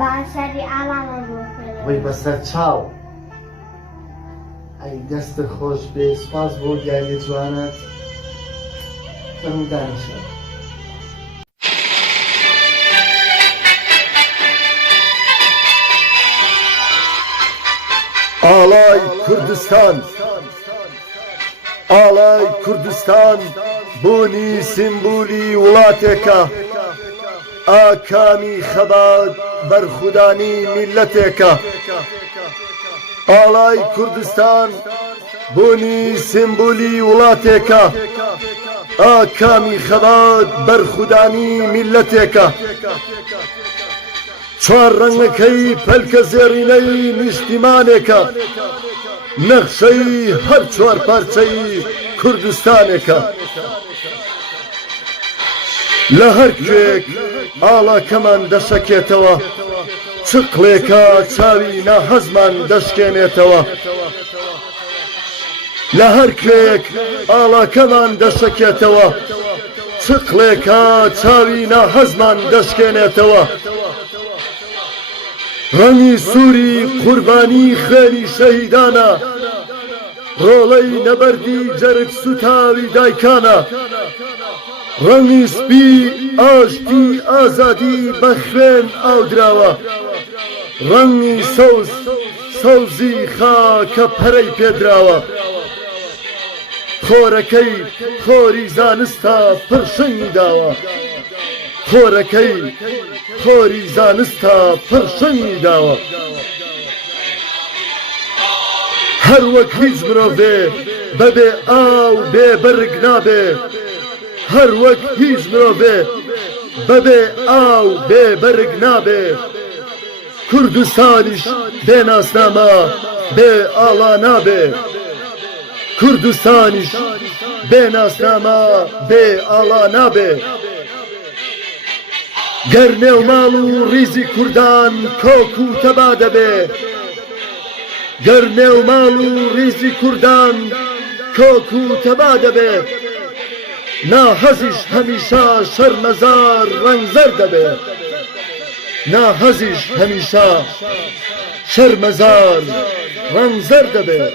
باشەری ئاڵاڵە بۆ وەی بەسەر چاو ئەی دەستت خۆش بێ سوپاس بۆ دیارە جوانت دەم دانیشە ئاڵای کوردستان ئاڵای کوردستان بوونی سیمبولی وڵاتێکە ئاکامی خەبات بەرخودانی میلەتێکە ئاڵای کوردستان بوونی سیمبولی وڵاتێکە ئاکامی خەبات بەرخودانی میلەتێکە چوار ڕەنگەکەی پەلکە زێڕینەی نیشتیمانێکە نەخشەی هەر چوار پارچەی کوردستانێکە لە هەر کوێک ئاڵاکەمان دەشەکێتەوە چقلێکە چاوی ناهەزمان دەشکێنێتەوە لە هەر کوێک ئاڵاکەمان دەشەکێتەوە چقلێکە چاوی ناهەزمان دەشکێنێتەوە ڕەنگی سووری قوربانی خوێنی شەهیدانە ڕۆڵەی نەبەردی جەرگ سوتاوی دایکانە ڕەنگی سپی ئاشتی ئازادی بە خوێن ئاودراوە ڕەنگی سەوزی خاکە پەرەی پێدراوە خۆرەکەی خۆری زانستە پڕشنگی داوە خۆرەکەی خۆری زانستە پڕشنگی داوە هەر وەک هیچ مرۆڤێ بەبێ ئاو بێ بەرگ نابێ هەر وەک هیچ مرۆڤێ بەبێ ئاو بێ بەرگ نابێ کوردستانیش بێناسنامە بێ ئاڵا نابێ کوردستانیش بێناسنامە بێ ئاڵا نابێ گەر نێوماڵ و ڕیزی کوردان کۆک و تەبا دەبێ گەر نێوماڵ و ڕیزی کوردان کۆک و تەبا دەبێت ناهەزیش هەمیشە شەرمەزار ڕەنگزەر دەبێت ناهەزیش هەمیشە شەرمەزار ڕەنگزەر دەبێت